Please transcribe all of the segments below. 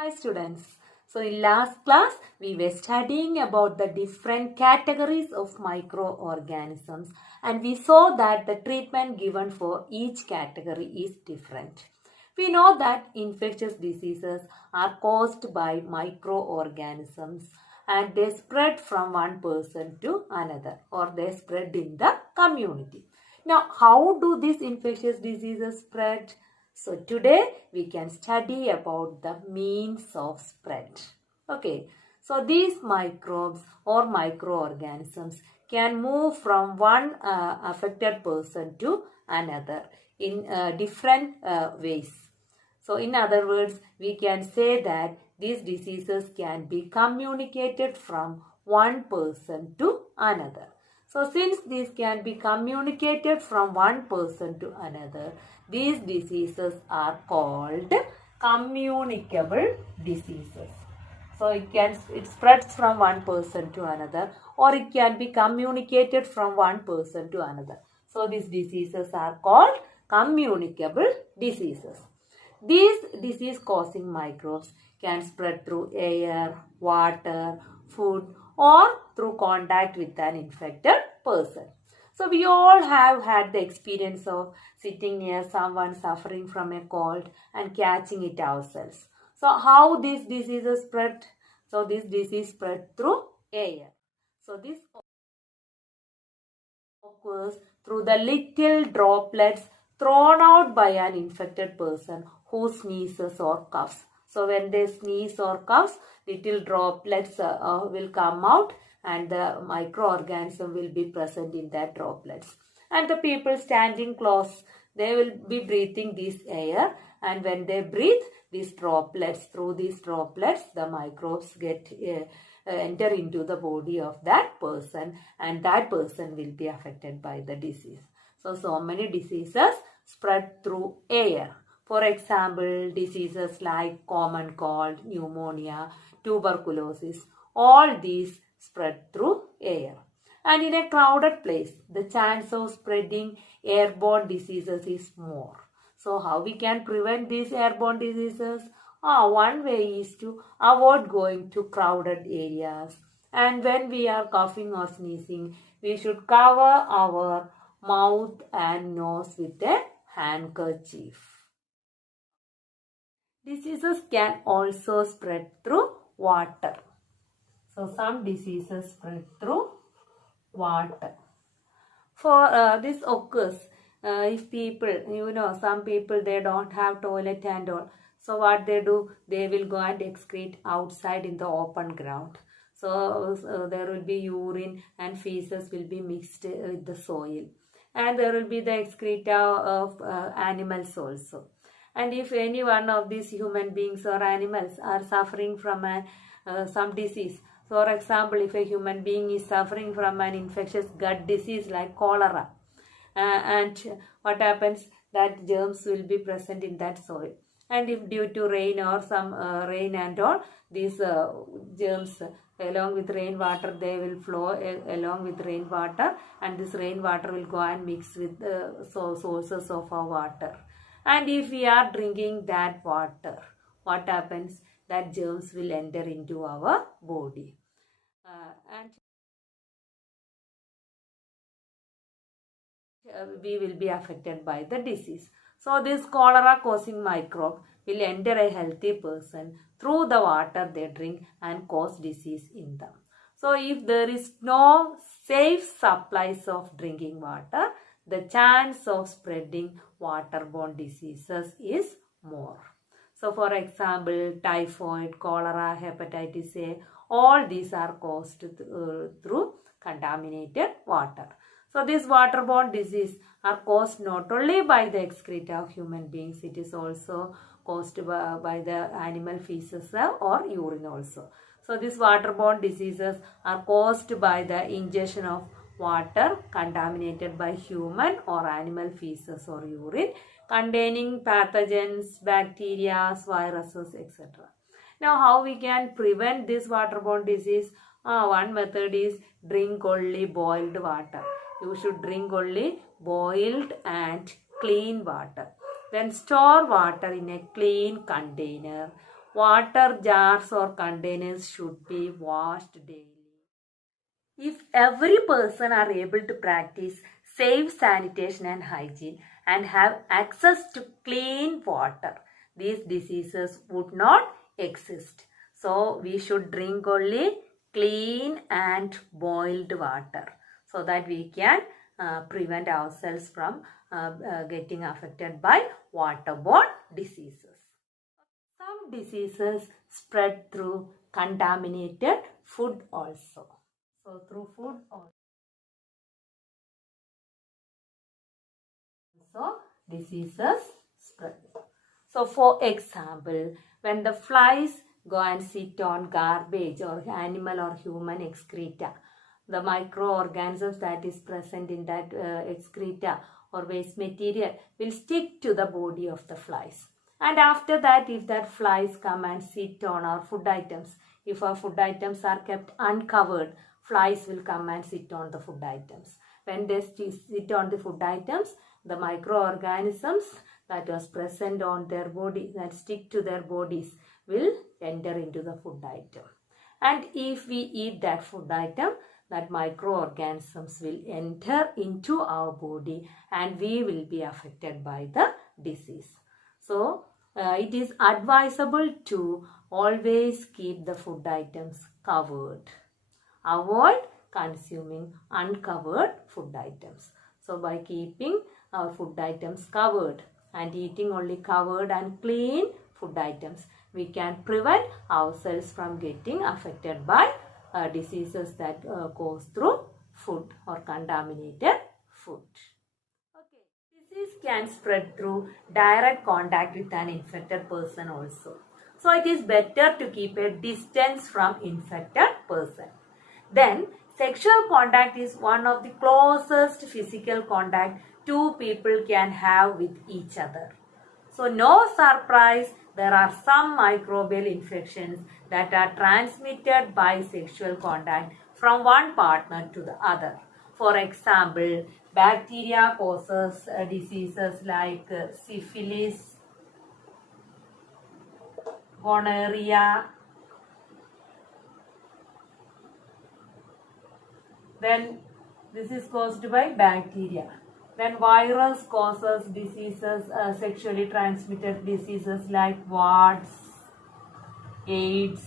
Hi students. So in last class we were studying about the different categories of microorganisms and we saw that the treatment given for each category is different. We know that infectious diseases are caused by microorganisms and they spread from one person to another or they spread in the community. Now how do these infectious diseases spread? So today we can study about the means of spread. Okay, so these microbes or microorganisms can move from one affected person to another in different ways. So in other words, we can say that these diseases can be communicated from one person to another. So since these can be communicated from one person to another, these diseases are called communicable diseases. So it spreads from one person to another or it can be communicated from one person to another. So these diseases are called communicable diseases. These disease causing microbes can spread through air, water, food or through contact with an infected person. So we all have had the experience of sitting near someone suffering from a cold and catching it ourselves. So how these diseases spread? So this disease spread through air. So this occurs through the little droplets thrown out by an infected person who sneezes or coughs. So when they sneeze or cough, little droplets will come out and the microorganism will be present in that droplets. And the people standing close, they will be breathing this air, and when they breathe these droplets, through these droplets the microbes get enter into the body of that person and that person will be affected by the disease. So many diseases spread through air. For example, diseases like common cold, pneumonia, tuberculosis, all these spread through air. And in a crowded place, the chance of spreading airborne diseases is more. So how we can prevent these airborne diseases? One way is to avoid going to crowded areas. And when we are coughing or sneezing, we should cover our mouth and nose with a handkerchief. Diseases can also spread through water. So some diseases spread through water. For this occurs if people, some people they don't have toilet and all. So what they do, they will go and excrete outside in the open ground. So there will be urine and feces will be mixed with the soil. And there will be the excreta of animals also. And if any one of these human beings or animals are suffering from some disease, for example, if a human being is suffering from an infectious gut disease like cholera, and what happens, that germs will be present in that soil. And if due to rain or some rain and all, these germs along with rainwater, they will flow along with rainwater, and this rainwater will go and mix with the sources of our water. And if we are drinking that water, what happens? That germs will enter into our body. And we will be affected by the disease. So this cholera causing microbe will enter a healthy person through the water they drink and cause disease in them. So if there is no safe supplies of drinking water, the chance of spreading waterborne diseases is more. So for example, typhoid, cholera, hepatitis A, all these are caused through contaminated water. So these waterborne disease are caused not only by the excreta of human beings, it is also caused by the animal feces or urine also. So these waterborne diseases are caused by the ingestion of water contaminated by human or animal feces or urine containing pathogens, bacteria, viruses, etc. Now how we can prevent this waterborne disease? One method is drink only boiled water. You should drink only boiled and clean water. Then store water in a clean container. water jars or containers should be washed daily. If every person are able to practice safe sanitation and hygiene and have access to clean water, these diseases would not exist. So we should drink only clean and boiled water so that we can prevent ourselves from getting affected by waterborne diseases. Some diseases spread through contaminated food also. So through food also diseases spread. So for example, when the flies go and sit on garbage or animal or human excreta, the microorganisms that is present in that excreta or waste material will stick to the body of the flies. And after that, if that flies come and sit on our food items, if our food items are kept uncovered, flies will come and sit on the food items. When they sit on the food items, the microorganisms that was present on their body, that stick to their bodies, will enter into the food item. And if we eat that food item, that microorganisms will enter into our body and we will be affected by the disease. So, it is advisable to always keep the food items covered. Avoid consuming uncovered food items. So, by keeping our food items covered and eating only covered and clean food items, we can prevent ourselves from getting affected by diseases that goes through food or contaminated food. Okay. Disease can spread through direct contact with an infected person also. So it is better to keep a distance from infected person. Then sexual contact is one of the closest physical contact two people can have with each other. So no surprise, there are some microbial infections that are transmitted by sexual contact from one partner to the other. For example, bacteria causes diseases like syphilis, gonorrhea, then this is caused by bacteria. Then virus causes diseases, sexually transmitted diseases like warts, AIDS,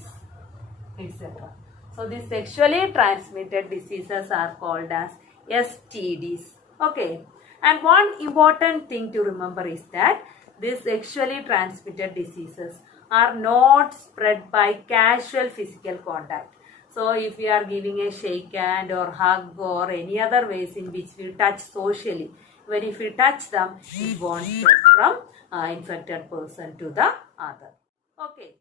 etc. So these sexually transmitted diseases are called as STDs. Okay. And one important thing to remember is that these sexually transmitted diseases are not spread by casual physical contact. So if we are giving a shake hand or hug or any other ways in which we touch socially, when if we touch them, it won't spread from infected person to the other. Okay.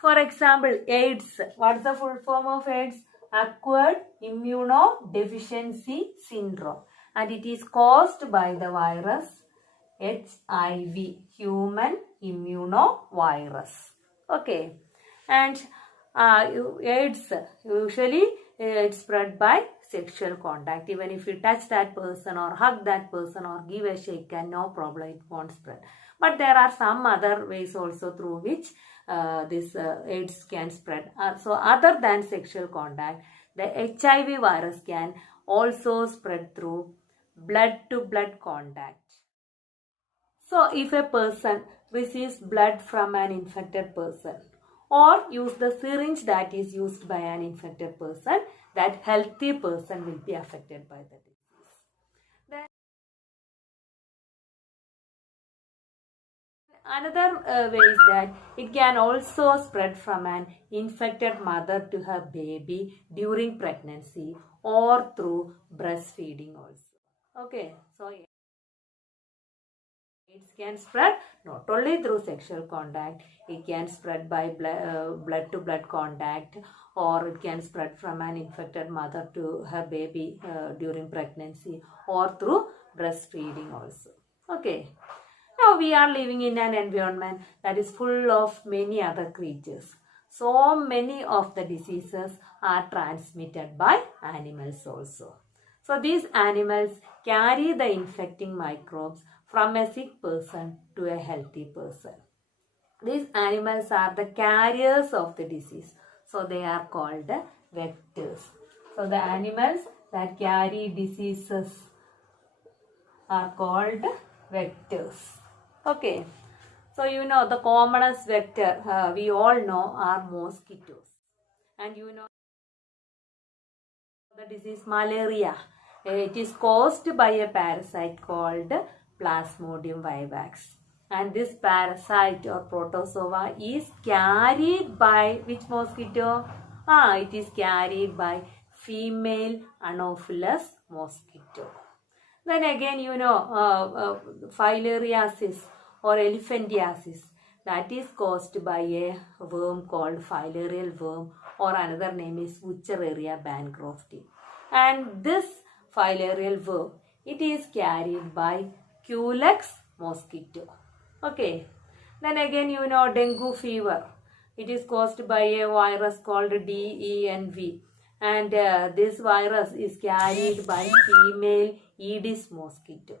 For example, AIDS. What is the full form of AIDS? Acquired Immunodeficiency Syndrome. And it is caused by the virus HIV, human immunovirus. Okay. And AIDS usually it's spread by sexual contact. Even if you touch that person or hug that person or give a shake hand, no problem, it won't spread. But there are some other ways also through which this AIDS can spread. So other than sexual contact, the HIV virus can also spread through blood-to-blood contact. So if a person receives blood from an infected person or use the syringe that is used by an infected person, that healthy person will be affected by the disease. Then another way is that it can also spread from an infected mother to her baby during pregnancy or through breastfeeding also. Okay, so it can spread not only through sexual contact, it can spread by blood-to-blood contact, or it can spread from an infected mother to her baby during pregnancy or through breastfeeding also. Okay. Now we are living in an environment that is full of many other creatures. So many of the diseases are transmitted by animals also. So these animals carry the infecting microbes from a sick person to a healthy person. These animals are the carriers of the disease. So they are called vectors. So the animals that carry diseases are called vectors. Okay. So the commonest vector we all know are mosquitoes. And the disease malaria. It is caused by a parasite called Plasmodium vivax. And this parasite or protozoa is carried by which mosquito? It is carried by female Anopheles mosquito. Then again, filariasis or elephantiasis, that is caused by a worm called filarial worm, or another name is Wuchereria bancrofti. And this filarial worm, it is carried by Culex mosquito. Okay. Then again, dengue fever. It is caused by a virus called DENV. And this virus is carried by female Aedes mosquito.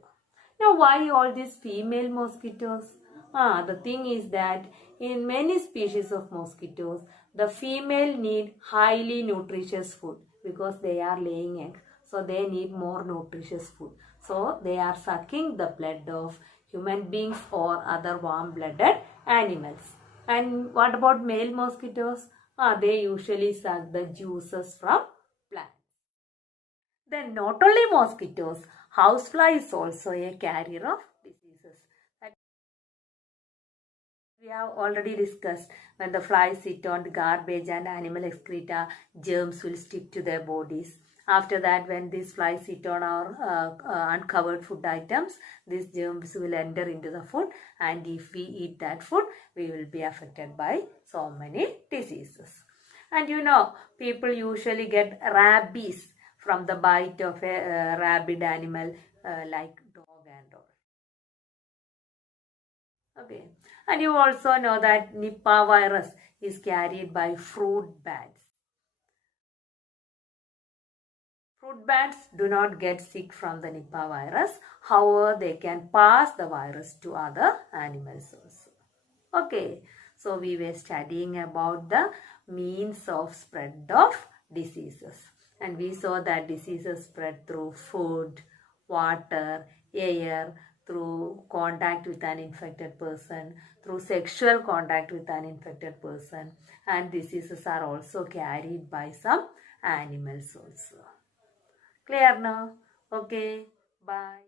Now, why all these female mosquitoes? The thing is that in many species of mosquitoes, the female need highly nutritious food because they are laying egg. So, they need more nutritious food. So, they are sucking the blood of human beings or other warm-blooded animals. And what about male mosquitoes? They usually suck the juices from plants. Then not only mosquitoes, housefly is also a carrier of diseases. We have already discussed when the flies sit on the garbage and animal excreta, germs will stick to their bodies. After that, when these flies sit on our uncovered food items, these germs will enter into the food, and if we eat that food, we will be affected by so many diseases. And people usually get rabies from the bite of a rabid animal like dog and all. Okay. And you also know that Nipah virus is carried by fruit bats. Fruit bats do not get sick from the Nipah virus. However, they can pass the virus to other animals also. Okay. So, we were studying about the means of spread of diseases. And we saw that diseases spread through food, water, air, through contact with an infected person, through sexual contact with an infected person, and diseases are also carried by some animals also. Clear now? Okay, bye.